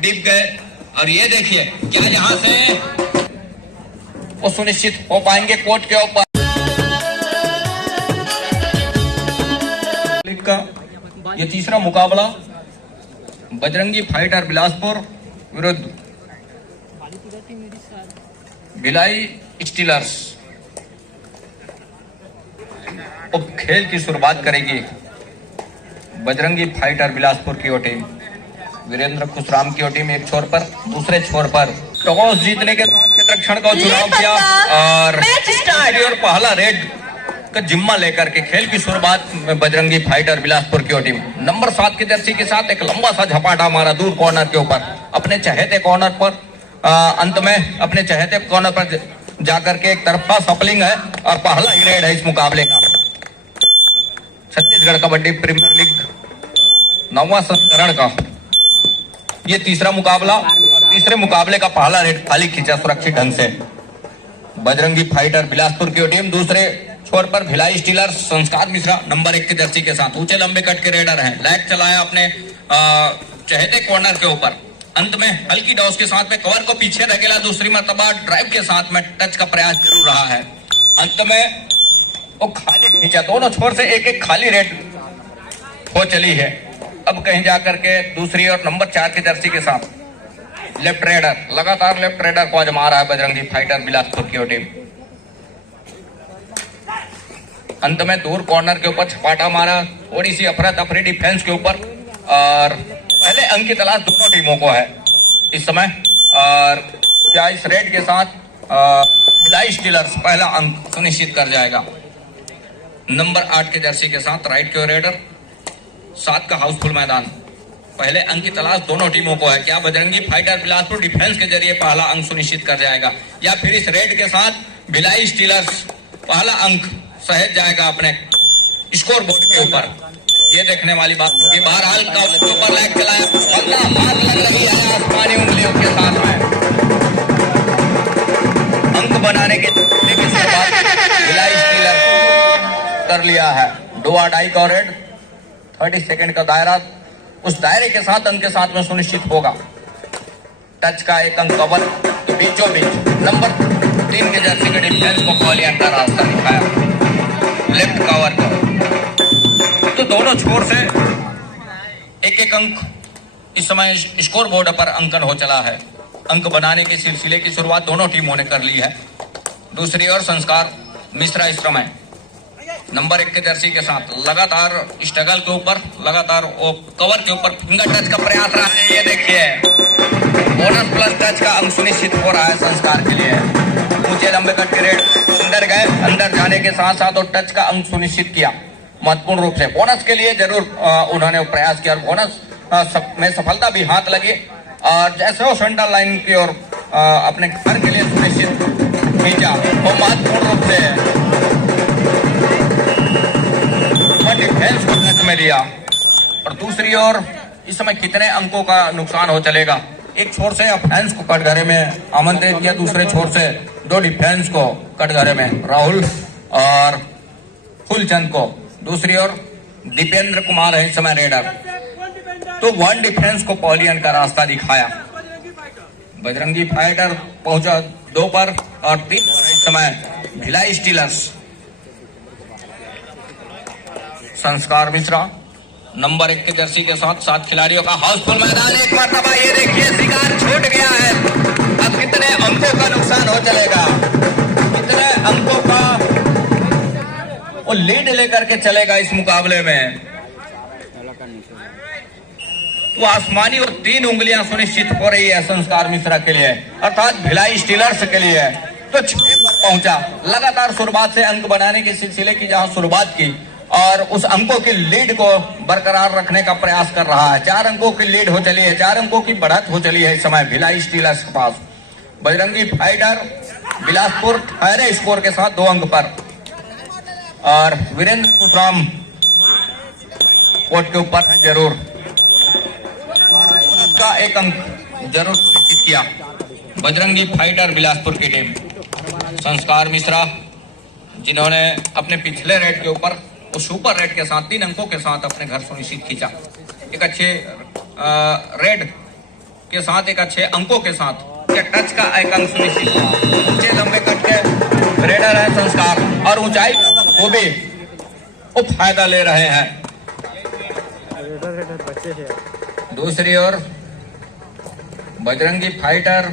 Deep गए और ये देखिए क्या यहाँ से वो सुनिश्चित हो पाएंगे कोर्ट के ऊपर का ये तीसरा मुकाबला बजरंगी फाइटर बिलासपुर विरुद्ध भिलाई स्टीलर्स। अब खेल की शुरुआत करेगी बजरंगी फाइटर बिलासपुर की टीम। वीरेंद्र खुशराम की टीम एक छोर पर, दूसरे छोर पर टॉस जीतने के बाद क्षेत्ररक्षण का चुनाव किया और पहला रेड का जिम्मा लेकर के खेल की शुरुआत में बजरंगी फाइटर बिलासपुर की टीम नंबर 7 की जर्सी के साथ एक लंबा सा झपाटा मारा दूर कॉर्नर के ऊपर, अपने चहेते कॉर्नर पर। अंत में अपने चहेते कॉर्नर पर जाकर के एक तरफा सफलिंग है और पहला ही रेड है इस मुकाबले का। छत्तीसगढ़ कबड्डी प्रीमियर लीग 9वां संस्करण का ये तीसरा मुकाबला। तीसरे मुकाबले का पहला रेड खाली खींचा सुरक्षित ढंग से बजरंगी फाइटर बिलासपुर की टीम। दूसरे छोर पर भिलाई स्टीलर्स संस्कार मिश्रा नंबर 1 की जर्सी के साथ ऊंचे लंबे कट के रेडर हैं। लैग चलाया अपने चहेते कॉर्नर के ऊपर। अंत में हल्की डॉस के साथ में कवर को पीछे धकेला, दूसरी मर्तबा ड्राइव के साथ में टच का प्रयास जरूर रहा है। अंत में वो खाली खींचा, दोनों छोर से एक एक खाली रेड हो चली है। अब कहीं जाकर के दूसरी और नंबर 4 की जर्सी के साथ लेफ्ट रेडर, लगातार लेफ्ट रेडर को आजमा रहा है बजरंगी फाइटर बिलासपुर की टीम। अंत में दूर कॉर्नर के ऊपर छपाटा मारा, थोड़ी सी अफरा तफरी डिफेंस के ऊपर और पहले अंक की तलाश दोनों टीमों को है इस समय। और क्या इस रेड के साथ भिलाई स्टीलर्स पहला अंक सुनिश्चित कर जाएगा। नंबर 8 के जर्सी के साथ राइट की ओर रेडर, 7 का हाउसफुल मैदान। पहले अंक की तलाश दोनों टीमों को है। क्या बजरंगी फाइटर बिलासपुर डिफेंस के जरिए पहला अंक सुनिश्चित कर जाएगा या फिर इस रेड के साथ भिलाई स्टीलर्स पहला अंक सहज जाएगा अपने स्कोर बोर्ड के ऊपर। ये देखने वाली बात होगी। बहरहाल का ऊपर लैग चलाया, हाथ लग रही है आसमानी उंगलियों के साथ में। अंक बनाने के बाद भिलाई स्टीलर्स कर लिया है। दो अढ़ाई का रेड, 30 सेकंड का दायरा, उस दायरे के साथ अंक के साथ में सुनिश्चित होगा। टच का एक अंक कवर तो बीचों बीच नंबर 3 के जर्सी के डिफेंस को कॉलियन का रास्ता दिखाया लेफ्ट कवर को। तो दोनों छोर से एक एक अंक इस समय स्कोर बोर्ड पर अंकन हो चला है। अंक बनाने के सिलसिले की शुरुआत दोनों टीमों ने कर ली है। दूसरी ओर संस्कार मिश्रा इस समय नंबर 1 के जर्सी के साथ लगातार स्ट्रगल के ऊपर, लगातार वो कवर के ऊपर फिंगर टच का प्रयास रहा है। ये देखिए बोनस प्लस टच का अंक सुनिश्चित हो रहा है संस्कार के लिए। ऊंचे लंबे कट के रेड अंदर गए, अंदर जाने के साथ साथ और टच का अंक सुनिश्चित किया महत्वपूर्ण रूप से। बोनस के लिए जरूर उन्होंने प्रयास किया और बोनस में सफलता भी हाथ लगी। और जैसे वो सेंटर लाइन की ओर अपने घर के लिए सुनिश्चित खींचा वो महत्वपूर्ण रूप से डिफेंस को टच में लिया। और दूसरी ओर इस समय कितने अंकों का नुकसान हो चलेगा। एक छोर से ऑफेंस को कटघरे में आमंत्रित किया, दूसरे छोर से 2 डिफेंस को कटघरे में, राहुल और फुलचंद को। दूसरी ओर दीपेंद्र कुमार है इस समय रेडर। तो 1 डिफेंस को पॉलियन का रास्ता दिखाया। बजरंगी फाइटर पहुंचा 2 पर और 3 इस समय भिलाई स्टीलर्स। संस्कार मिश्रा नंबर 1 के जर्सी के साथ 7 खिलाड़ियों का हाउसफुल मैदान। एक मरतबा ये देखिए शिकार छूट गया है। अब कितने अंकों का नुकसान हो चलेगा, कितने अंकों का वो लीड लेकर के चलेगा इस मुकाबले में। तो आसमानी और 3 उंगलियां सुनिश्चित हो रही है संस्कार मिश्रा के लिए, अर्थात भिलाई स्टीलर्स के लिए। तो 6 पर पहुंचा। लगातार शुरुआत से अंक बनाने के सिलसिले की जहां शुरुआत की और उस अंकों की लीड को बरकरार रखने का प्रयास कर रहा है। 4 अंकों की लीड हो चली है, 4 अंकों की बढ़त हो चली है इस समय भिलाई स्टीलर्स के पास। बजरंगी फाइटर बिलासपुर ठहरे स्कोर के साथ 2 अंक पर और वीरेंद्र खुशराम कोर्ट के ऊपर है जरूर, उसका 1 अंक जरूर सुनिश्चित किया बजरंगी फाइटर बिलासपुर की टीम। संस्कार मिश्रा जिन्होंने अपने पिछले रेड के ऊपर उस सुपर रेड के साथ 3 अंकों के साथ अपने घर सुनिश्चित खींचा। एक अच्छे रेड के साथ एक अच्छे अंकों के साथ टच का एक अंक सुनिश्चित हुआ। ऊंचे लंबे कट के रेडर है संस्कार और ऊंचाई वो भी वो फायदा ले रहे हैं। दूसरी ओर बजरंगी फाइटर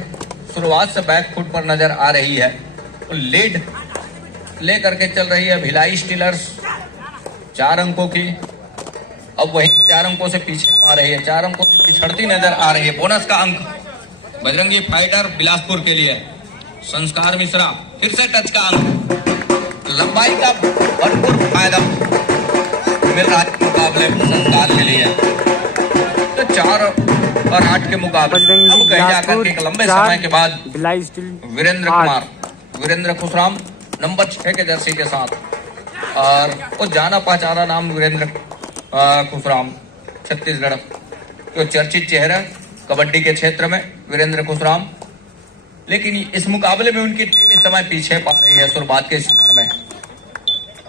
शुरुआत से बैक फुट पर नजर आ रही है। तो लीड लेकर के चल रही है भिलाई स्टीलर्स 4 अंकों की। अब वही 4 अंकों से पीछे आ रही है, 4 अंकों से पिछड़ती नजर आ रही है। बोनस का अंक बजरंगी फाइटर बिलासपुर के लिए। संस्कार मिश्रा फिर से टच का अंक। लंबाई का भरपूर फायदा मिल रहा है मुकाबले संस्कार के लिए। तो 4 और 8 के मुकाबले अब कहीं जाकर के एक लंबे समय के बाद वीरेंद्र खुशराम नंबर 6 के जर्सी के साथ, और वो जाना पहचाना नाम वीरेंद्र खुशराम, छत्तीसगढ़ के चर्चित चेहरा कबड्डी के क्षेत्र में वीरेंद्र खुशराम। लेकिन इस मुकाबले में उनकी टीम इस समय पीछे पा रही है शुरुआत के शिकार में।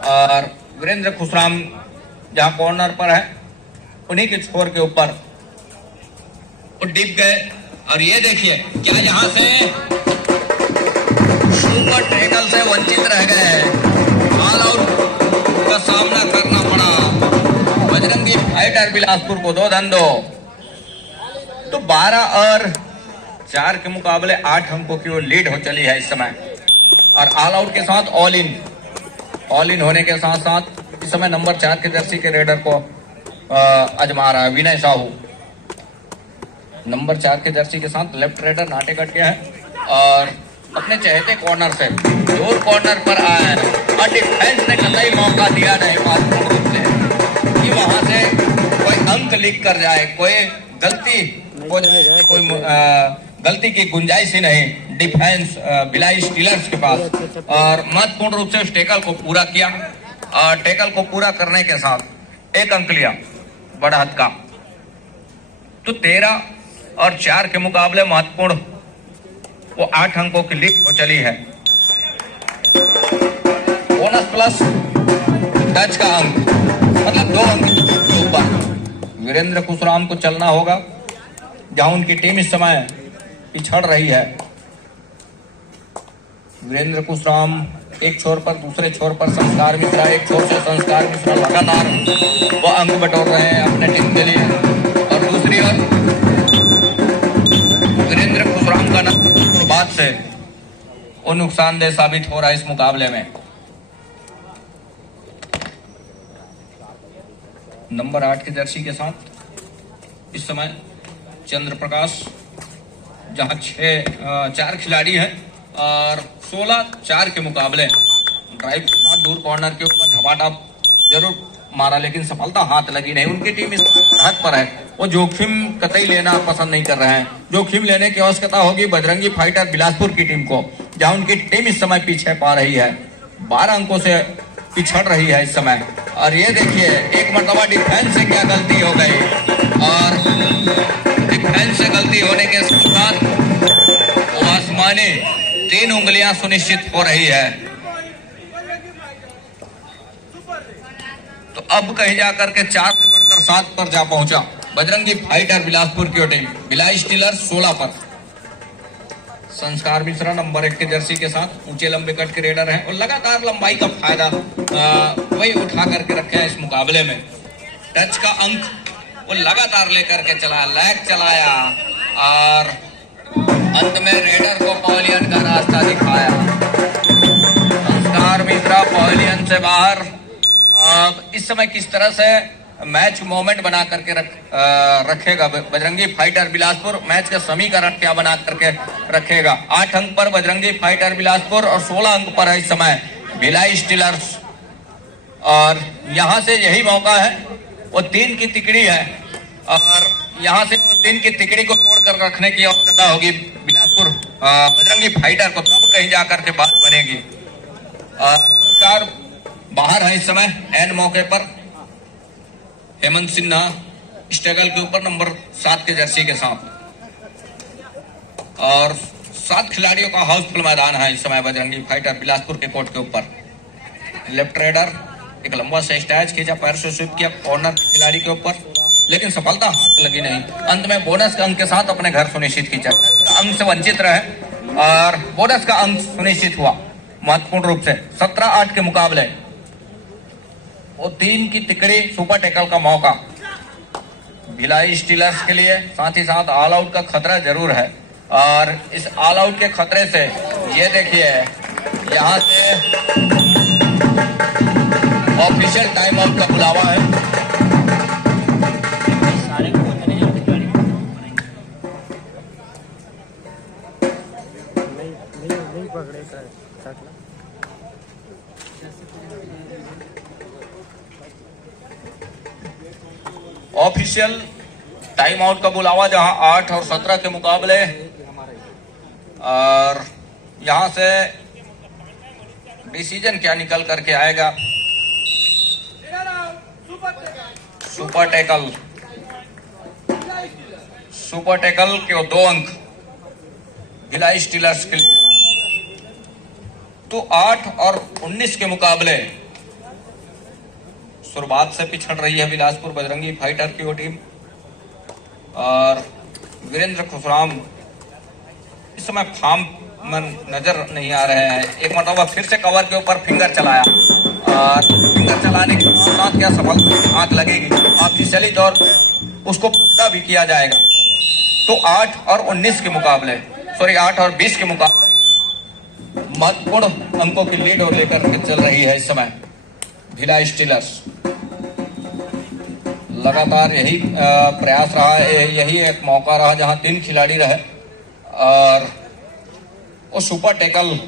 और वीरेंद्र खुशराम जहां कॉर्नर पर है उन्हीं के छोर के ऊपर वो डिप गए। और ये देखिए क्या यहां से सुपर टैकल से वंचित रह गए, ऑल आउट का सामना करना पड़ा बजरंगी फाइटर बिलासपुर को 2 धंधों। तो 12 और 4 के मुकाबले 8 अंकों की वो लीड हो चली है इस समय। और ऑल आउट के साथ ऑल इन होने के साथ साथ इस समय नंबर 4 के जर्सी के रेडर को आजमा रहा है विनय साहू। नंबर 4 के जर्सी के साथ लेफ्ट रेडर नाटे कट गया है और अपने चहेते कॉर्नर से दूर कॉर्नर पर आया है। और डिफेंस ने कतई मौका दिया नहीं महत्वपूर्ण रूप से कि वहां से कोई अंक लीक कर जाए, कोई गलती की गुंजाइश ही नहीं डिफेंस भिलाई स्टीलर्स के पास। और महत्वपूर्ण रूप से उस टैकल को पूरा किया और टैकल को पूरा करने के साथ 1 अंक लिया बढ़त का। तो 13 और 4 के मुकाबले महत्वपूर्ण वो 8 अंकों की लीड हो चली है। बोनस प्लस टच का अंक मतलब 2 अंक के ऊपर वीरेंद्र खुशराम को चलना होगा जहां उनकी टीम इस समय पिछड़ रही है। वीरेंद्र खुशराम एक छोर पर, दूसरे छोर पर संस्कार मिश्रा, एक छोर से संस्कार मिश्रा लगातार वो अंक बटोर रहे हैं अपने टीम के लिए। और दूसरी ओर वीरेंद्र खुशराम का नाम बाद से वो नुकसानदेह साबित हो रहा है इस मुकाबले में। नंबर 8 के जर्सी के साथ इस समय चंद्र प्रकाश, जहां 4 खिलाड़ी हैं और 16-4 के मुकाबले ड्राइव के साथ दूर कॉर्नर के ऊपर झपाटा जरूर मारा लेकिन सफलता हाथ लगी नहीं। उनकी टीम इस हद पर है, वो जोखिम कतई लेना पसंद नहीं कर रहे हैं। जोखिम लेने की आवश्यकता होगी बजरंगी फाइटर बिलासपुर की टीम को, जहां उनकी टीम इस समय पीछे पा रही है, 12 अंकों से पिछड़ रही है इस समय। और ये देखिए एक मरतबा डिफेंस से क्या गलती हो गई और डिफेंस से गलती होने के साथ वो आसमानी 3 उंगलियां सुनिश्चित हो रही है। तो अब कहीं जाकर के 4 से बढ़कर 7 पर जा पहुंचा बजरंगी फाइटर बिलासपुर की टीम। भिलाई स्टीलर्स 16 पर। संस्कार मिश्रा नंबर 1 के जर्सी के साथ ऊंचे लंबे कट के रेडर हैं और लगातार लंबाई का फायदा वही उठा करके रखे हैं इस मुकाबले में। टच का अंक वो लगातार लेकर के चला, लैग चलाया और अंत में रेडर को पवेलियन का रास्ता दिखाया। संस्कार मिश्रा पवेलियन से बाहर। अब इस समय किस तरह से मैच मोमेंट बना करके रखेगा बजरंगी फाइटर बिलासपुर, मैच का समीकरण क्या बना करके रखेगा। 8 अंक पर बजरंगी फाइटर बिलासपुर और 16 अंक पर है इस समय भिलाई स्टीलर्स। और यहां से यही मौका है, वो 3 की तिकड़ी है और यहां से वो 3 की तिकड़ी को तोड़कर रखने की आवश्यकता होगी बिलासपुर बजरंगी फाइटर को, तब कहीं जाकर के बात बनेगी। और बाहर है इस समय एन मौके पर हेमंत सिन्हा स्ट्रगल के ऊपर नंबर 7 के जर्सी के साथ। और 7 खिलाड़ियों का हाउसफुल मैदान है इस समय बजरंगी फाइटर बिलासपुर के कोर्ट के ऊपर। लेफ्ट रेडर एक लंबा से स्टैच खींचा, पैर से स्वीप किया कॉर्नर खिलाड़ी के ऊपर लेकिन सफलता हाथ लगी नहीं। अंत में बोनस का अंक के साथ अपने घर सुनिश्चित किया, अंक से वंचित रहे और बोनस का अंक सुनिश्चित हुआ महत्वपूर्ण रूप से। 17-8 के मुकाबले वो 3 की तिकड़ी सुपर टैकल का मौका भिलाई स्टीलर्स के लिए, साथ ही साथ ऑल आउट का खतरा जरूर है। और इस ऑल आउट के खतरे से ये देखिए यहाँ से ऑफिशियल टाइम आउट का बुलावा है। ऑफिशियल टाइम आउट का बुलावा जहां 8 और 17 के मुकाबले, और यहां से डिसीजन क्या निकल करके आएगा। सुपर टैकल के 2 अंक भिलाई स्टीलर्स के लिए। तो 8 और 19 के मुकाबले शुरुआत से पिछड़ रही है बिलासपुर बजरंगी फाइटर की वो टीम, और वीरेंद्र खुशराम इस समय फॉर्म में नजर नहीं आ रहे हैं। एक मरतबा फिर से कवर के ऊपर फिंगर चलाया, और फिंगर चलाने के साथ क्या सफल आंख लगेगी ऑफिशियली तौर उसको पूरा भी किया जाएगा। तो 8 और 19 के मुकाबले, 8 और 20 के मुकाबले महत्वपूर्ण अंकों की लीड और लेकर के चल रही है इस समय भिलाई स्टीलर्स। लगातार यही प्रयास रहा है, यही एक मौका रहा जहां 3 खिलाड़ी रहे, और वो सुपर टैकल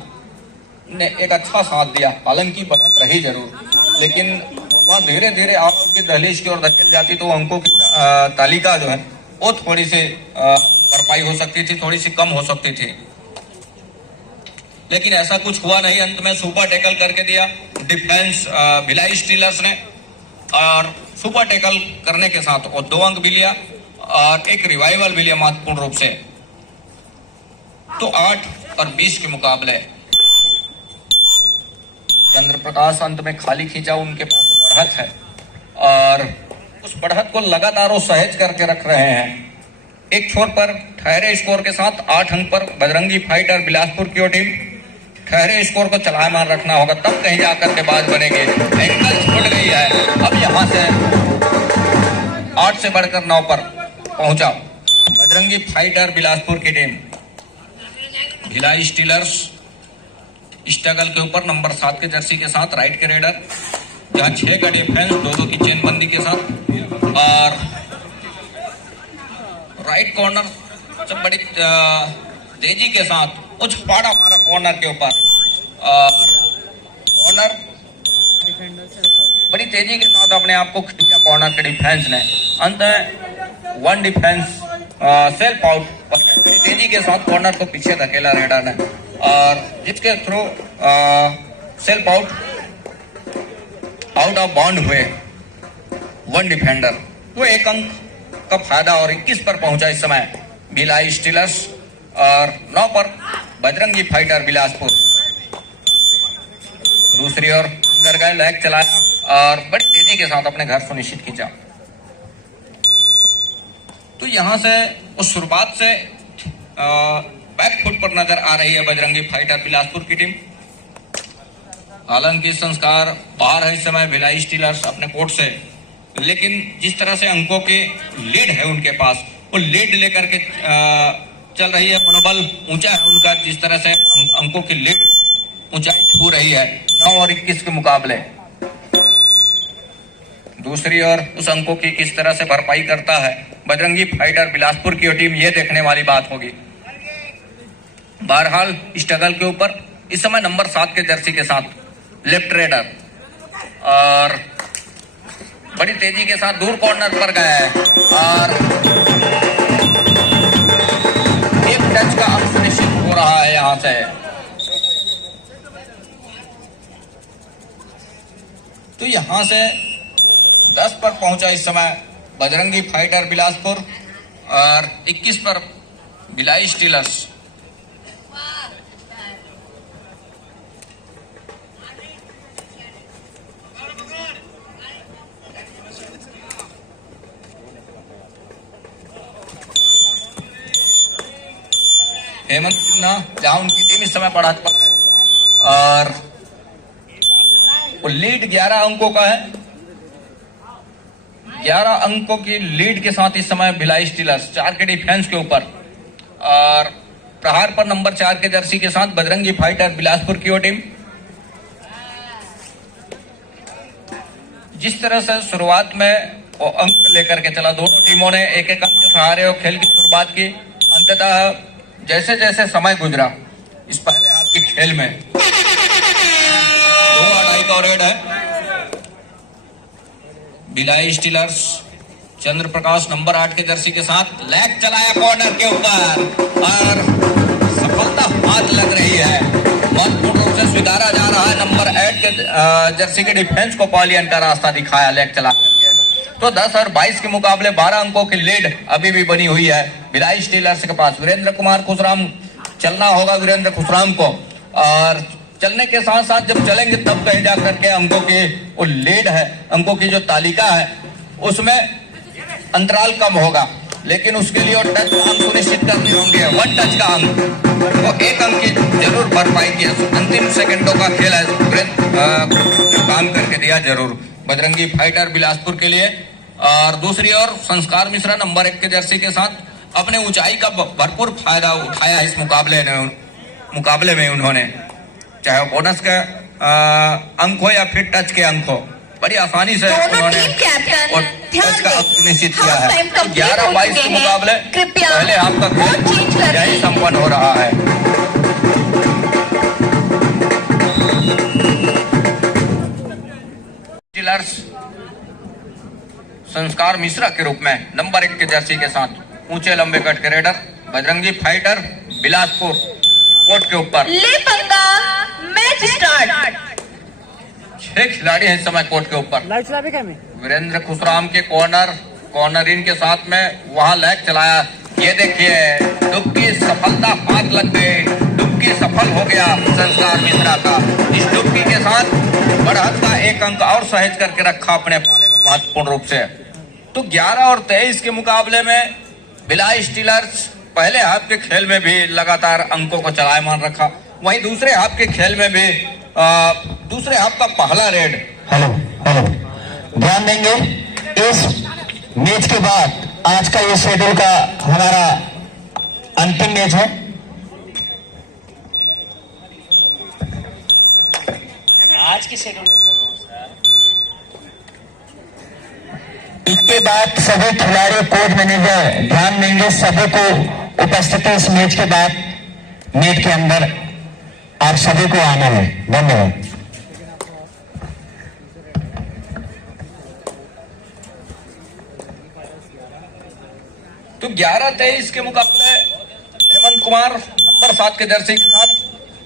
ने एक अच्छा साथ दिया। हालांकि बढ़त रही जरूर, लेकिन वह धीरे धीरे आपकी दहलीज की ओर धकेल जाती तो अंकों की तालिका जो है वो थोड़ी सी भरपाई हो सकती थी, थोड़ी सी कम हो सकती थी, लेकिन ऐसा कुछ हुआ नहीं। अंत में सुपर टैकल करके दिया डिफेंस भिलाई स्टीलर्स ने, और सुपर टैकल करने के साथ वो 2 अंक भी लिया और एक रिवाइवल भी लिया महत्वपूर्ण रूप से। तो 8 और 20 के मुकाबले चंद्र प्रकाश अंत में खाली खींचा, उनके पास बढ़त है और उस बढ़त को लगातार वो सहेज करके रख रहे हैं। एक छोर पर ठहरे स्कोर के साथ 8 अंक पर बजरंगी फाइटर बिलासपुर की टीम। ठहरे स्कोर को चलायमान रखना होगा, तब कहीं जाकर के बात बनेगी। एंगल छूट गई है, अब यहां से 8 से बढ़कर 9 पर पहुंचा बजरंगी फाइटर बिलासपुर की टीम। भिलाई स्टीलर्स स्ट्रगल के ऊपर नंबर 7 के जर्सी के साथ राइट के रेडर, जहां 6 का डिफेंस 2-2 की चेनबंदी के साथ, और राइट कॉर्नर से बड़ी तेजी के साथ वो छपाड़ा मारा कॉर्नर के ऊपर, कॉर्नर बड़ी तेजी के साथ अपने आप को खींचा कॉर्नर के डिफेंस ने। अंत में 1 डिफेंस सेल्फ आउट, तेजी के साथ कॉर्नर को पीछे धकेला रेडर ने, और जिसके through self out of bound हुए 1 डिफेंडर। वो 1 अंक का फायदा और 21 पर पहुंचा इस समय भिलाई स्टीलर्स, और 9 पर बजरंगी फाइटर बिलासपुर। दूसरी ओर अंदर गए, लैग चलाया और बड़ी तेजी के साथ अपने घर सुनिश्चित खींचा। तो यहां से उस शुरुआत से बैक फुट पर नजर आ रही है बजरंगी फाइटर बिलासपुर की टीम। हालांकि संस्कार बाहर है इस समय भिलाई स्टीलर्स अपने कोर्ट से, लेकिन जिस तरह से अंकों की लीड है उनके पास, वो लीड लेकर के चल रही है। मनोबल ऊंचा है उनका, जिस तरह से अंकों की लीड ऊंचाई छू रही है 9 और 21 के मुकाबले। दूसरी ओर उस अंकों की किस तरह से भरपाई करता है बजरंगी फाइटर बिलासपुर की टीम, ये देखने वाली बात होगी। बहरहाल स्ट्रगल के ऊपर इस समय नंबर 7 के जर्सी के साथ लेफ्ट रेडर, और बड़ी तेजी के साथ दूर कॉर्नर पर गया है, और एक टच का अंक सुनिश्चित हो रहा है यहां से। तो यहां से 10 पर पहुंचा इस समय बजरंगी फाइटर बिलासपुर, और 21 पर भिलाई स्टीलर्स। हेमंत सिन्हा, जहां उनकी टीम इस समय बढ़त पर है और वो लीड 11 अंकों का है। 11 अंकों की लीड के साथ इस समय भिलाई स्टीलर्स 4 के डिफेंस के ऊपर और प्रहार पर नंबर 4 के जर्सी के साथ बजरंगी फाइटर बिलासपुर की वो टीम। जिस तरह से शुरुआत में वो अंक लेकर के चला, दोनों टीमों ने एक एक अंक के सहारे वो खेल की शुरुआत की। अंततः जैसे जैसे समय गुजरा इस पहले हाफ के खेल में 2-2 का रेड है। भिलाई स्टीलर्स चंद्र प्रकाश नंबर 8 के जर्सी के साथ लेग चलाया कॉर्नर के ऊपर और सफलता हाथ लग रही है। महत्वपूर्ण रूप से स्वीकारा जा रहा है नंबर 8 के जर्सी के डिफेंस को पॉलियन का रास्ता दिखाया लेग चला करके। तो 10 और 22 के मुकाबले 12 अंकों की लीड अभी भी बनी हुई है भिलाई स्टीलर्स के पास। वीरेंद्र कुमार खुशराम चलना होगा वीरेंद्र खुशराम को और चलने के साथ साथ जब चलेंगे तब कहीं जाकर के अंकों की वो लीड है, अंकों की जो तालिका है उसमें अंतराल कम होगा, लेकिन उसके लिए वो टच अंक सुनिश्चित करने होंगे। 1 टच का अंक, वो 1 अंक की जरूर भरपाई की है। अंतिम सेकंडों का खेल है, काम करके दिया जरूर बजरंगी फाइटर बिलासपुर के लिए। और दूसरी ओर संस्कार मिश्रा नंबर 1 के जर्सी के साथ अपने ऊंचाई का भरपूर फायदा उठाया इस मुकाबले में उन्होंने, चाहे वो बोनस का अंक हो या फिर टच के अंक हो, बड़ी आसानी से उन्होंने टच का अंक सुनिश्चित किया है। 11-22 के मुकाबले पहले हाफ का खेल यही संपन्न हो रहा है। स्टीलर्स संस्कार मिश्रा के रूप में नंबर 1 के जर्सी के साथ ऊंचे लंबे कट के raider Bajrangi fighter Bilaspur court के ऊपर ले पंगा, मैच स्टार्ट। 6 खिलाड़ी हैं इस समय कोर्ट के ऊपर। वीरेंद्र खुशराम के कॉर्नर इन के साथ में वहां लेग चलाया। ये देखिए डुबकी सफलता हाथ लग गई, डुबकी सफल हो गया संस्कार मिश्रा का। इस डुबकी के साथ बढ़त का 1 अंक और सहेज करके रखा अपने पाले में महत्वपूर्ण रूप से। तो 11 और 23 के मुकाबले में भिलाई स्टीलर्स पहले हाफ के खेल में भी लगातार अंकों को चलायमान रखा, वहीं दूसरे हाफ के खेल में भी दूसरे हाफ का पहला रेड। हेलो ध्यान देंगे इस मैच के बाद आज का ये शेड्यूल का हमारा अंतिम मैच है। आज के शेड्यूल इसके बाद सभी खिलाड़ी कोच मैनेजर ध्यान देंगे, सभी को उपस्थिति इस मैच के बाद नेट के अंदर आप सभी को आना है। धन्यवाद। तो 11-23 के मुकाबले हेमंत कुमार नंबर 7 के जर्सी के साथ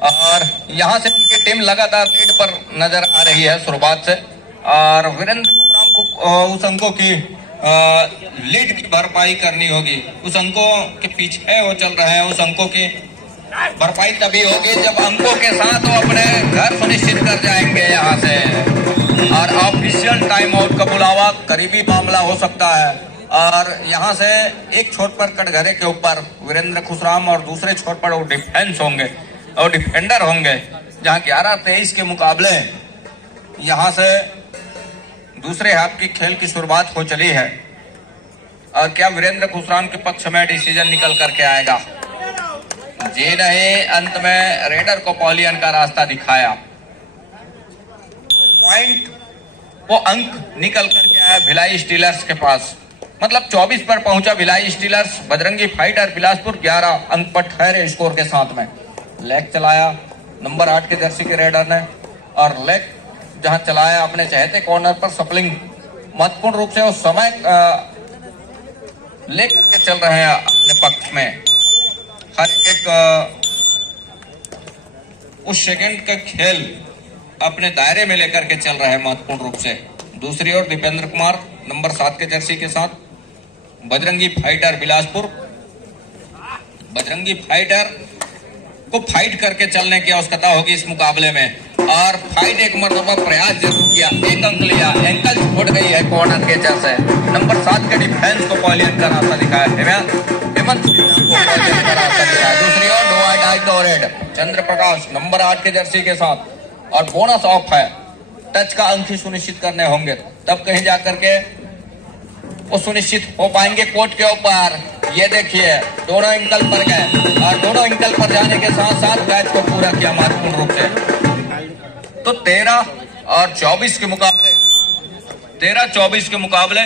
और यहां से उनकी टीम लगातार लीड पर नजर आ रही है शुरुआत से और वीरेंद्र खुशराम को उस अंकों की लीड की भरपाई करनी होगी। उस अंकों के पीछे वो चल रहे हैं, उस अंकों की भरपाई तभी होगी जब अंकों के साथ वो अपने घर सुनिश्चित कर जाएंगे यहाँ से। और ऑफिशियल टाइम आउट का बुलावा करीबी मामला हो सकता है और यहाँ से एक छोर पर कटघरे के ऊपर वीरेंद्र खुशराम और दूसरे छोर पर वो डिफेंस होंगे और डिफेंडर होंगे। जहाँ 11-23 के मुकाबले यहाँ से दूसरे हाफ की खेल की शुरुआत हो चली है और क्या वीरेंद्र खुशराम के पक्ष में डिसीजन निकल करके आएगा? जी नहीं, अंत में रेडर को पॉलियन का रास्ता दिखाया। पॉइंट वो अंक निकल करके आया भिलाई स्टीलर्स के पास, मतलब 24 पर पहुंचा भिलाई स्टीलर्स। बजरंगी फाइटर बिलासपुर 11 अंक पर ठहरे स्कोर के साथ में। लेग चलाया नंबर 8 के जर्सी के रेडर ने और लेग जहां चलाया अपने चहेते कॉर्नर पर सपलिंग महत्वपूर्ण रूप से उस समय लेकर के चल रहे हैं अपने पक्ष में। हर एक उस सेकंड का खेल अपने दायरे में लेकर के चल रहे हैं महत्वपूर्ण रूप से। दूसरी ओर दीपेंद्र कुमार नंबर 7 के जर्सी के साथ बजरंगी फाइटर बिलासपुर। बजरंगी फाइटर को फाइट करके चलने की आवश्यकता होगी इस मुकाबले में और फाइट एक मरतबा प्रयास जरूर किया, 1 अंक लिया। एंकल छूट गई है कॉर्नर के से नंबर 7 के डिफेंस को पॉलियन का रास्ता दिखाया, हेमंत को पॉलियन का रास्ता दिखाया। दूसरी ओर रेड चंद्र प्रकाश नंबर 8 के जर्सी के साथ, और बोनस ऑफ है, टच का अंक ही सुनिश्चित करने होंगे, तब कहीं जाकर के वो सुनिश्चित हो पाएंगे कोर्ट के ऊपर। ये देखिए दोनों एंकल पर गए, और दोनों एंकल पर जाने के साथ साथ कैच को पूरा किया महत्वपूर्ण रूप से। तो 13 और 24 के मुकाबले 13-24 के मुकाबले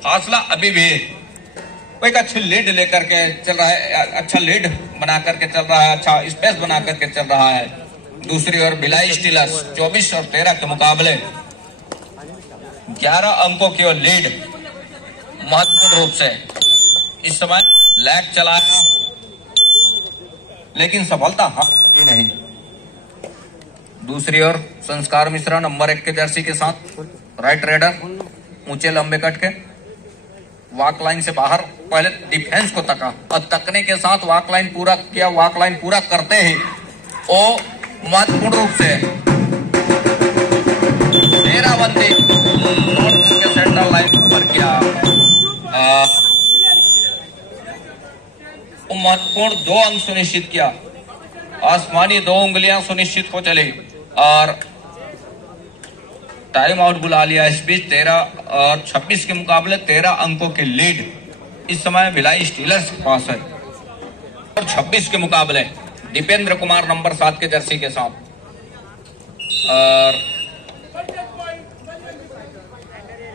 फासला अभी भी एक अच्छी लीड लेकर के चल रहा है, अच्छा लीड बना करके चल रहा है, अच्छा स्पेस बना करके चल रहा है। दूसरी ओर भिलाई स्टीलर्स 24 और 13 के मुकाबले 11 अंकों की ओर लीड महत्वपूर्ण रूप से इस समय लैग चलाया, लेकिन सफलता हासिल नहीं। दूसरी ओर संस्कार मिश्रा नंबर 1 के जर्सी के साथ, राइट रेडर, ऊंचे लंबे कट के वॉक लाइन से बाहर पहले डिफेंस को तका, और तकने के साथ वॉक लाइन पूरा किया। वॉक लाइन पूरा करते ही वो महत्वपूर्ण रूप से 13 बंदे के सेंटर लाइन पर किया। महत्वपूर्ण 2 अंक सुनिश्चित किया, आसमानी 2 उंगलियां सुनिश्चित हो चली, और टाइम आउट बुला लिया। इस बीच 13 और 26 के मुकाबले 13 अंकों की लीड इस समय भिलाई स्टीलर्स के पास है, और 26 के मुकाबले दीपेंद्र कुमार नंबर 7 के जर्सी के साथ, और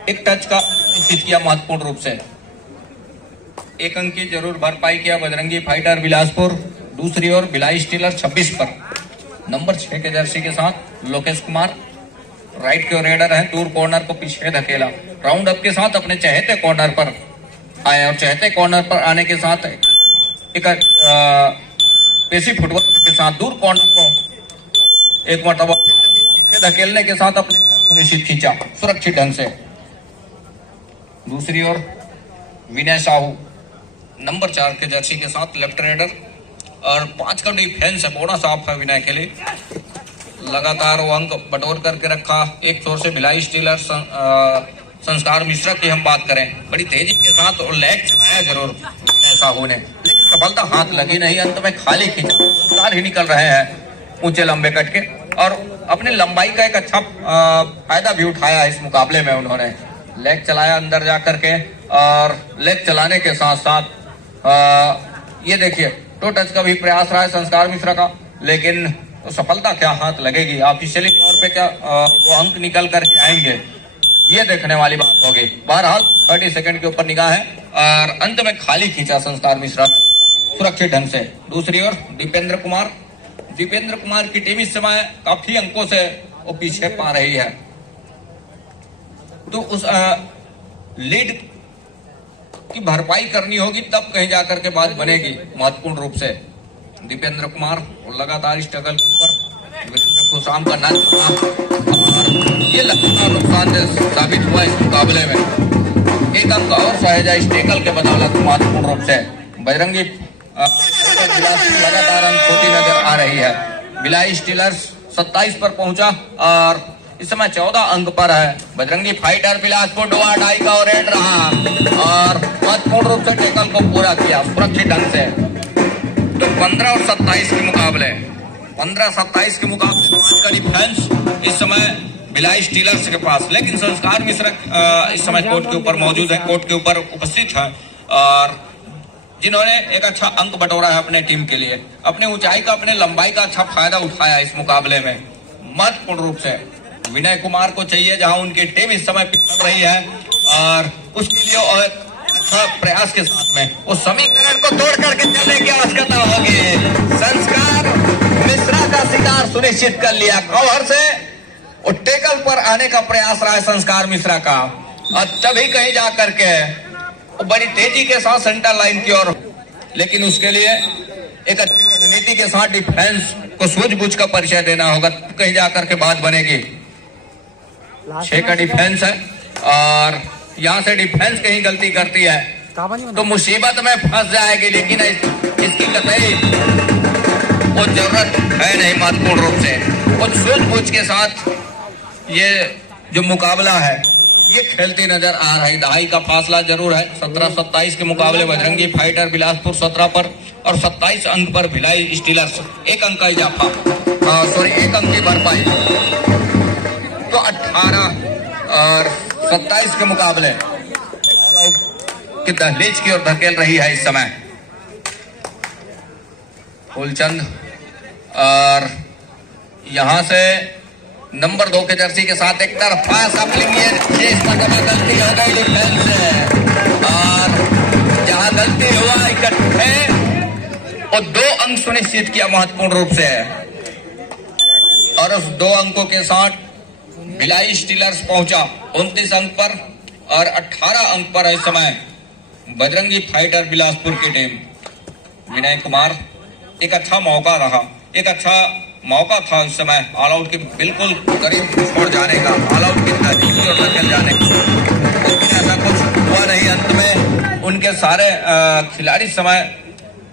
एक टच का निश्चित किया महत्वपूर्ण रूप से। 1 अंक की जरूर भरपाई किया बजरंगी फाइटर बिलासपुर। दूसरी ओर भिलाई स्टीलर 26 पर नंबर 6 के जर्सी के साथ लोकेश कुमार राइट के रेडर है, दूर कॉर्नर को पीछे धकेला, राउंड अप के साथ अपने चहेते कॉर्नर पर आए, और चहेते कॉर्नर पर आने के साथ एक पेशी फुटबॉल के साथ दूर कॉर्नर को एक मरतबा पीछे धकेलने के साथ अपने सुनिश्चित खींचा सुरक्षित ढंग से। दूसरी ओर विनय साहू नंबर 4 के जर्सी के साथ लेफ्ट रेडर, और 5 का डिफेंस है, बोनस ऑफ है विनय के लिए। लगातार वो अंक बटोर करके रखा। एक छोर से भिलाई स्टीलर संस्कार मिश्रा की हम बात करें, बड़ी तेजी के साथ और लेग चलाया जरूर साहू ने, लेकिन सफलता हाथ लगी नहीं, अंत में खाली खींचा। संस्कार ही निकल रहे हैं ऊंचे लंबे कट के, और अपने लंबाई का एक अच्छा फायदा भी उठाया इस मुकाबले में। उन्होंने लेग चलाया अंदर जा करके, और लेग चलाने के साथ साथ ये देखिए टो टच का भी प्रयास रहा है संस्कार मिश्रा का, लेकिन तो सफलता क्या हाथ लगेगी, ऑफिशियली तौर पे क्या वो अंक निकल करके आएंगे, ये देखने वाली बात होगी। बहरहाल 30 सेकंड के ऊपर निगाह है, और अंत में खाली खींचा संस्कार मिश्रा सुरक्षित ढंग से। दूसरी ओर दीपेंद्र कुमार की टीम इस समय काफी अंकों से वो पीछे पा रही है, तो उस लीड की भरपाई करनी होगी, तब कहीं जाकर के बात बनेगी महत्वपूर्ण रूप से। दीपेंद्र कुमार लगातार स्ट्रगल के ऊपर खुशाम का नाच बना, और ये लगातार नुकसानदेह साबित हुआ इस मुकाबले में। 1 अंक और सहेजा इस टेकल के बदौलत महत्वपूर्ण रूप से। बजरंगी लगातार अंक खोती नजर आ रही है। भिलाई स्टीलर्स 27 पर पहुंचा, और इस समय 14 अंक पर है। बजरंगी फाइटर बिलासपुर 2-2 का रेड रहा, और महत्वपूर्ण रूप से टेकल को पूरा किया सुरक्षित ढंग से। तो 15 और 27 के मुकाबले 15-27 के मुकाबले 5 का डिफेंस इस समय भिलाई स्टीलर्स के पास, लेकिन संस्कार मिश्रा इस समय कोर्ट के ऊपर मौजूद है, कोर्ट के ऊपर उपस्थित है, और जिन्होंने एक अच्छा अंक बटोरा है अपने टीम के लिए। अपने ऊंचाई का, अपने लंबाई का अच्छा फायदा उठाया इस मुकाबले में महत्वपूर्ण रूप से। विनय कुमार को चाहिए, जहां उनकी टीम इस समय पिछड़ रही है, और उसके लिए और अच्छा प्रयास के साथ में उस समीकरण को तोड़ करके चलने की आवश्यकता होगी। संस्कार मिश्रा का शिकार सुनिश्चित कर लिया, कवर से और टेकल पर आने का प्रयास रहा है संस्कार मिश्रा का, और तभी कहीं जा करके बड़ी तेजी के साथ सेंटर लाइन की ओर, लेकिन उसके लिए एक अच्छी रणनीति के साथ डिफेंस को सूझबूझ का परिचय देना होगा, कहीं जाकर के बात बनेगी। 6 का डिफेंस है, और यहाँ से डिफेंस कहीं गलती करती है तो मुसीबत में फंस जाएगी, लेकिन इसकी कतई वो जरूरत है नहीं। महत्वपूर्ण रूप से कुछ सूझबूझ के साथ ये जो मुकाबला है ये खेलती नजर आ रही। दहाई का फासला जरूर है। 17-27 के मुकाबले बजरंगी फाइटर बिलासपुर 17 पर और 27 अंक पर भिलाई स्टीलर्स। एक अंक का इजाफा, सॉरी 1 अंक की भरपाई। तो 18 और 27 के मुकाबले की दहलीज की ओर धकेल रही है इस समय फूलचंद। और यहां से नंबर 2 के जर्सी के साथ एक तरफा सप्लिंग, ये इस पर गलती हो गई डिफेंस से। और जहां गलती हुआ इकट्ठे और 2 अंक सुनिश्चित किया महत्वपूर्ण रूप से। और उस 2 अंकों के साथ भिलाई स्टीलर्स पहुंचा 29 अंक पर और 18 अंक पर इस समय बजरंगी फाइटर बिलासपुर की टीम। विनय कुमार, एक अच्छा मौका रहा, एक अच्छा मौका था इस समय ऑल आउट के बिल्कुल करीब छोड़ जाने का, ऑल आउट की तहरीक और निकल जाने का, लेकिन ऐसा कुछ हुआ नहीं। अंत में उनके सारे खिलाड़ी समय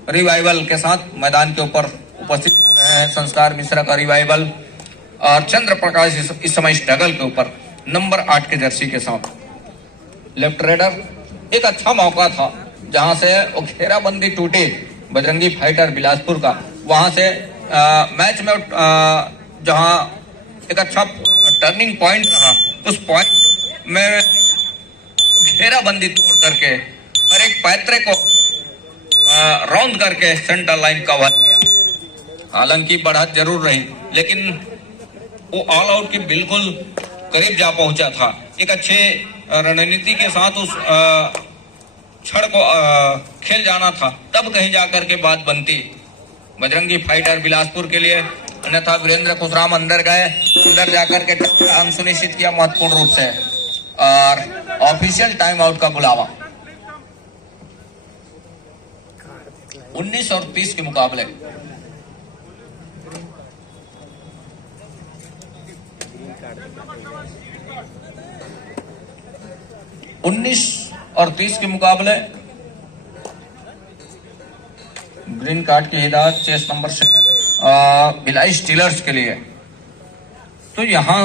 रिवाइवल के साथ मैदान के ऊपर उपस्थित हैं। संस्कार मिश्रा का रिवाइवल और चंद्र प्रकाश इस समय स्ट्रगल के ऊपर नंबर 8 के जर्सी के साथ। लेफ्ट रेडर, एक अच्छा मौका था जहां से घेराबंदी टूटी बजरंगी फाइटर बिलासपुर का, वहां से मैच में जहां एक अच्छा टर्निंग पॉइंट रहा, उस पॉइंट में घेराबंदी तोड़ करके और एक पैतरे को राउंड करके सेंटर लाइन कवर किया। हालांकि बढ़त जरूर रही, लेकिन वो ऑल आउट के बिल्कुल करीब जा पहुंचा था। एक अच्छे रणनीति के साथ उस क्षण को खेल जाना था, तब कहीं जाकर के बात बनती बजरंगी फाइटर बिलासपुर के लिए। अन्यथा वीरेंद्र खुशराम अंदर गए, अंदर जाकर के अंक सुनिश्चित किया महत्वपूर्ण रूप से। और ऑफिशियल टाइम आउट का बुलावा 19 और 30 के मुकाबले। उन्नीस और 30 के मुकाबले ग्रीन कार्ड की हिदायत चेस नंबर से भिलाई स्टीलर्स के लिए। तो यहां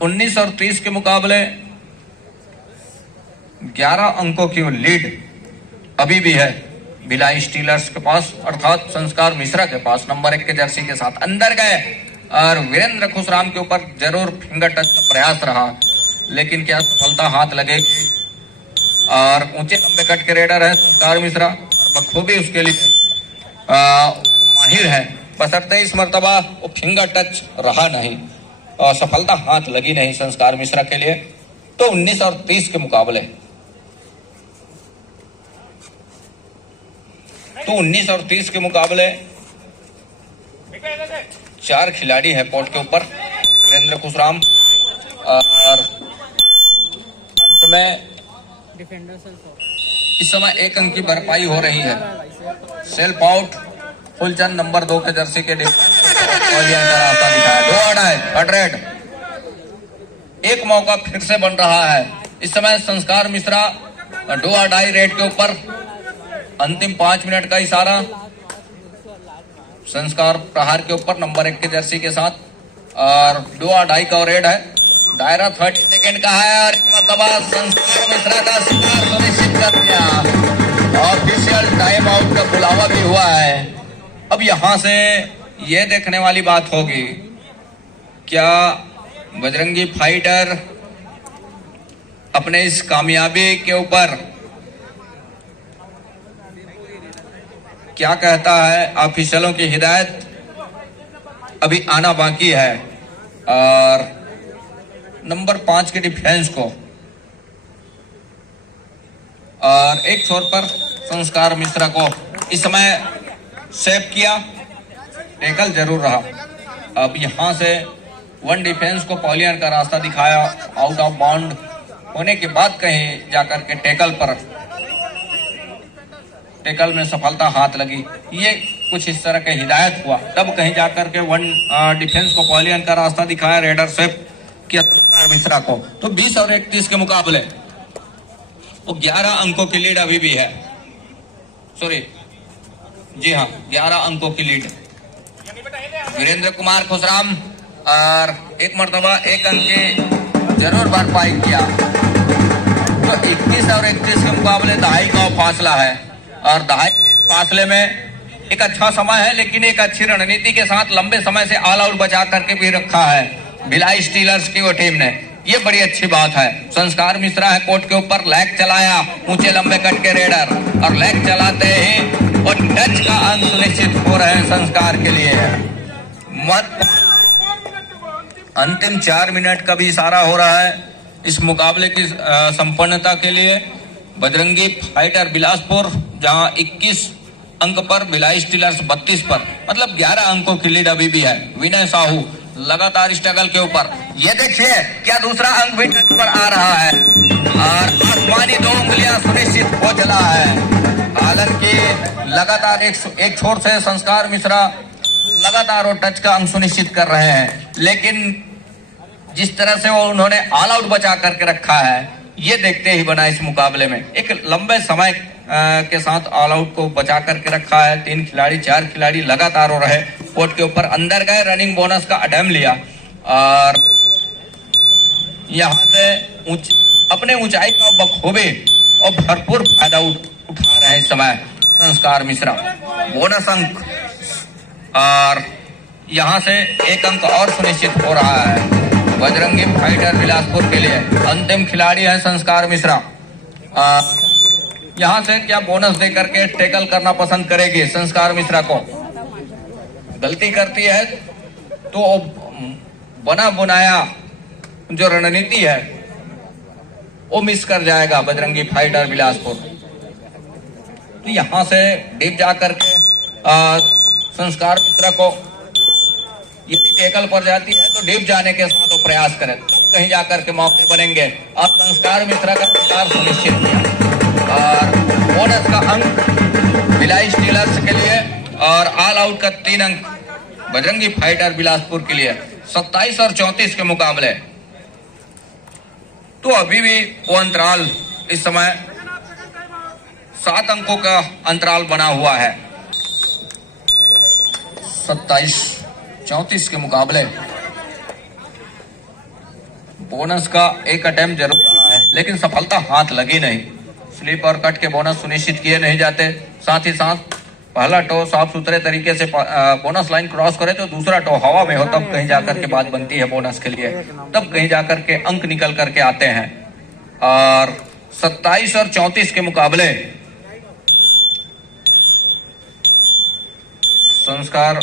19 और 30 के मुकाबले 11 अंकों की लीड अभी भी है भिलाई स्टीलर्स के पास, अर्थात संस्कार मिश्रा के पास नंबर 1 के जर्सी के साथ। अंदर गए और वीरेंद्र खुशराम के ऊपर जरूर फिंगर टच का प्रयास रहा, लेकिन क्या सफलता हाथ लगेगी। और ऊंचे लंबे कट के रेडर है संस्कार मिश्रा और बखूबी उसके लिए माहिर है, बशर्ते इस मर्तबा वो फिंगर टच रहा नहीं और सफलता हाथ लगी नहीं संस्कार मिश्रा के लिए। तो 19 और 30 के मुकाबले, तो 19 और 30 के मुकाबले 4 खिलाड़ी है कोर्ट के ऊपर। वीरेंद्र खुशराम और अंत में इस समय 1 अंक की भरपाई हो रही है। सेल्फ आउट फुलचंद नंबर 2 के जर्सी के रेड। एक मौका फिर से बन रहा है इस समय संस्कार मिश्रा डो और डाई रेड के ऊपर। अंतिम 5 मिनट का इशारा संस्कार प्रहार के ऊपर नंबर 1 के जर्सी के साथ। और डो और डाई का रेड है, दायरा 30 सेकेंड का है और मतलब संस्कार मिश्रा का शिकार सुनिश्चित कर दिया। ऑफिशियल टाइम आउट का बुलावा भी हुआ है। अब यहां से यह देखने वाली बात होगी, क्या बजरंगी फाइटर अपने इस कामयाबी के ऊपर क्या कहता है। ऑफिशियलों की हिदायत अभी आना बाकी है और नंबर 5 के डिफेंस को और एक छोर पर संस्कार मिश्रा को इस समय सेव किया, टेकल जरूर रहा। अब यहां से 1 डिफेंस को पॉलियन का रास्ता दिखाया, आउट ऑफ बाउंड होने के बाद कहीं जाकर के टेकल में सफलता हाथ लगी। ये कुछ इस तरह के हिदायत हुआ, तब कहीं जाकर के 1 डिफेंस को पॉलियन का रास्ता दिखाया, रेडर सेव किया मिश्रा को। तो 20 और 31 के मुकाबले वो 11 अंकों की लीड अभी भी है। सॉरी, जी हाँ, 11 अंकों की लीड। वीरेंद्र कुमार खुशराम और एक मर्तबा 1 अंक की जरूर भरपाई किया। तो 21 और 31 के मुकाबले दहाई का फासला है, और दहाई फासले में एक अच्छा समय है, लेकिन एक अच्छी रणनीति के साथ लंबे समय से ऑल आउट बचा करके भी रखा है भिलाई स्टीलर्स की वो टीम ने। ये बड़ी अच्छी बात है। संस्कार मिश्रा है कोर्ट के ऊपर, लेग चलाया ऊंचे लंबे कट के रेडर, और लेग चलाते ही और टच का अंक सुनिश्चित हो रहे हैं संस्कार के लिए। अंतिम 4 मिनट का भी इशारा हो रहा है इस मुकाबले की संपन्नता के लिए। बजरंगी फाइटर बिलासपुर जहां 21 अंक पर, भिलाई स्टीलर्स 32 पर, मतलब 11 अंकों की लीड अभी भी है। विनय साहू लगातार स्ट्रगल के ऊपर, ये देखिए क्या दूसरा अंक भी टच पर आ रहा है, और आसमानी 2 उंगलियां सुनिश्चित हो चला है। हालांकि लगातार एक छोर से संस्कार मिश्रा लगातार वो टच का अंक सुनिश्चित कर रहे हैं, लेकिन जिस तरह से वो उन्होंने ऑल आउट बचा करके रखा है, ये देखते ही बना इस मुकाबले में। एक लंबे समय के साथ ऑल आउट को बचा करके रखा है। 3 खिलाड़ी 4 खिलाड़ी लगातार हो रहे कोर्ट के ऊपर, अंदर गए, रनिंग बोनस का अटेम्प्ट लिया, और यहाँ से अपने ऊंचाई का बखूबी और भरपूर फायदा उठा रहे हैं इस समय संस्कार मिश्रा। बोनस अंक, और यहाँ से 1 अंक और सुनिश्चित हो रहा है बजरंगी फाइटर बिलासपुर के लिए। अंतिम खिलाड़ी है संस्कार मिश्रा। यहाँ से क्या बोनस दे करके टैकल करना पसंद करेगी संस्कार मिश्रा को? गलती करती है तो बना बुनाया जो रणनीति है वो मिस कर जाएगा बजरंगी फाइटर बिलासपुर। तो यहाँ से डीप जा करके संस्कार मिश्रा को यदि टैकल पर जाती है तो डीप जाने के साथ वो प्रयास करें, कहीं जाकर के मौके बनेंगे। अब संस्कार मिश्रा का प्रचार सुनिश्चित किया, और बोनस का अंक भिलाई स्टीलर्स के लिए, और ऑल आउट का 3 अंक बजरंगी फाइटर बिलासपुर के लिए। 27 और 34 के मुकाबले तो अभी भी वो अंतराल इस समय 7 अंकों का अंतराल बना हुआ है। 27-34 के मुकाबले बोनस का 1 अटेम्प्ट जरूर रहा है, लेकिन सफलता हाथ लगी नहीं। स्लिप और कट के बोनस सुनिश्चित किए नहीं जाते। साथ ही साथ पहला टो साफ सुथरे तरीके से बोनस लाइन क्रॉस करे तो दूसरा टो हवा में हो, तब कहीं जाकर के बात बनती है बोनस के लिए, तब कहीं जाकर के अंक निकल करके आते हैं। और 27 और 34 के मुकाबले संस्कार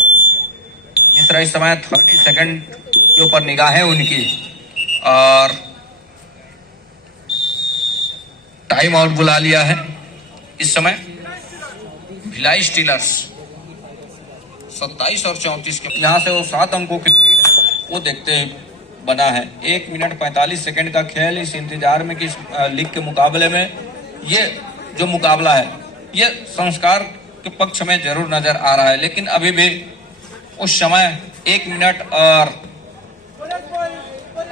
मिश्रा इस समय 30 सेकंड के ऊपर निगाहें उनकी, और टाइम आउट बुला लिया है इस समय भिलाई स्टीलर्स। 27 और 34 के यहाँ से वो 7 अंकों की वो देखते ही बना है। 1 मिनट 45 सेकंड का खेल इस इंतजार में कि लीग के मुकाबले में ये जो मुकाबला है ये संस्कार के पक्ष में जरूर नजर आ रहा है, लेकिन अभी भी उस समय 1 मिनट और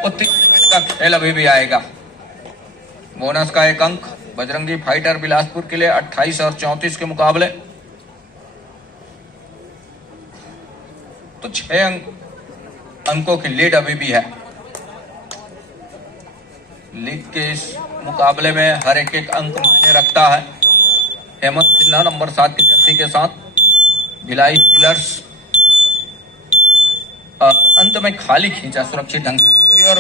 30 सेकंड का खेल अभी भी आएगा। बोनस का 1 अंक बजरंगी फाइटर बिलासपुर के लिए 28 और 34 के मुकाबले। तो 6 अंकों की लीड अभी भी है। लीग के इस मुकाबले में हर एक अंक मायने रखता है। हेमंत सिन्हा नंबर 7 की जर्सी के साथ भिलाई स्टीलर्स अंत में खाली खींचा सुरक्षित ढंग से, और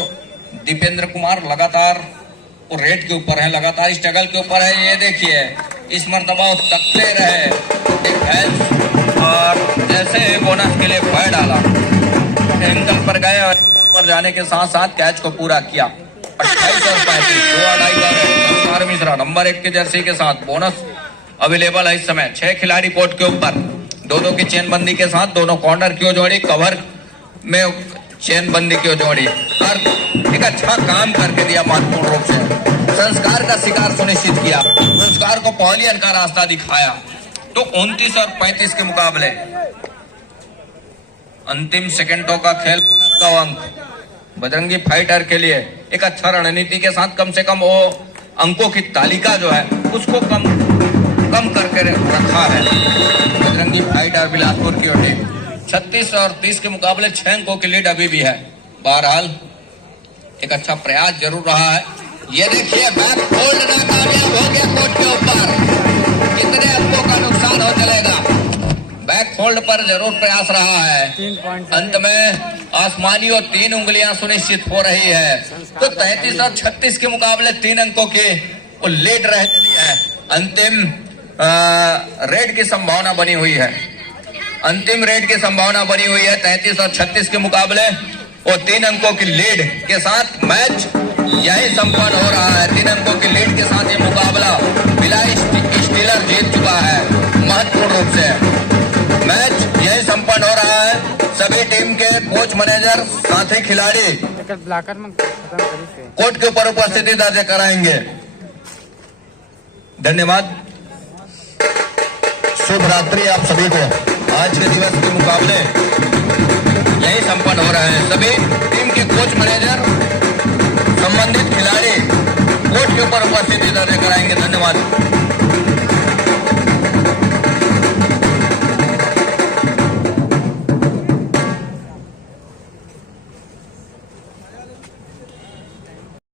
दीपेंद्र कुमार लगातार वो रेड के ऊपर है, लगातार स्ट्रगल के ऊपर है। ये देखिए इस मर्तबा तकते रहे डिफेंस, और जैसे बोनस के लिए पैर डाला एंकल पर गए, और पर जाने के साथ साथ कैच को पूरा किया। 28 और 35 2 अढ़ाई संस्कार मिश्रा नंबर 1 की जर्सी के साथ बोनस अवेलेबल है इस समय। 6 खिलाड़ी कोर्ट के ऊपर, दोनों की चेन बंदी के साथ, दोनों कॉर्नर की जोड़ी, कवर में चेन बंदी की जोड़ी, और एक अच्छा काम करके दिया महत्वपूर्ण रूप से। संस्कार का शिकार सुनिश्चित किया, संस्कार को पहलियन का रास्ता दिखाया। तो 29 और 35 के मुकाबले अंतिम सेकंडों का खेल, बोनस का अंक बजरंगी फाइटर के लिए एक अच्छा रणनीति के साथ कम से कम वो अंकों की तालिका जो है उसको कम करके रखा है बजरंगी फाइटर बिलासपुर की टीम। 36 और 30 के मुकाबले 6 अंकों की लीड अभी भी है। बहरहाल एक अच्छा प्रयास जरूर रहा है, ये देखिए बैक होल्ड नाकामयाब हो गया कोर्ट के ऊपर। कितने अंकों का नुकसान हो चलेगा। बैक होल्ड पर जरूर प्रयास रहा है। अंत में आसमानी और 3 उंगलियां सुनिश्चित हो रही है। तो 33 और 36 के मुकाबले 3 अंकों की वो लीड रह चली है। अंतिम रेड की संभावना बनी हुई है। अंतिम रेड की संभावना बनी हुई है 33 और 36 के मुकाबले और 3 अंकों की लीड के साथ मैच यही संपन्न हो रहा है। 3 अंकों की लीड के साथ ये मुकाबला बिलाई स्टीलर जीत चुका है। महत्वपूर्ण रूप से मैच यही संपन्न हो रहा है। सभी टीम के कोच, मैनेजर, साथी खिलाड़ी कोर्ट के ऊपर उपस्थिति दर्ज कराएंगे। धन्यवाद। शुभ रात्रि आप सभी को। आज के दिवस के मुकाबले यही संपन्न हो रहे हैं। सभी टीम के कोच, मैनेजर, संबंधित खिलाड़ी कोर्ट के ऊपर उपस्थिति दर्ज कराएंगे। धन्यवाद।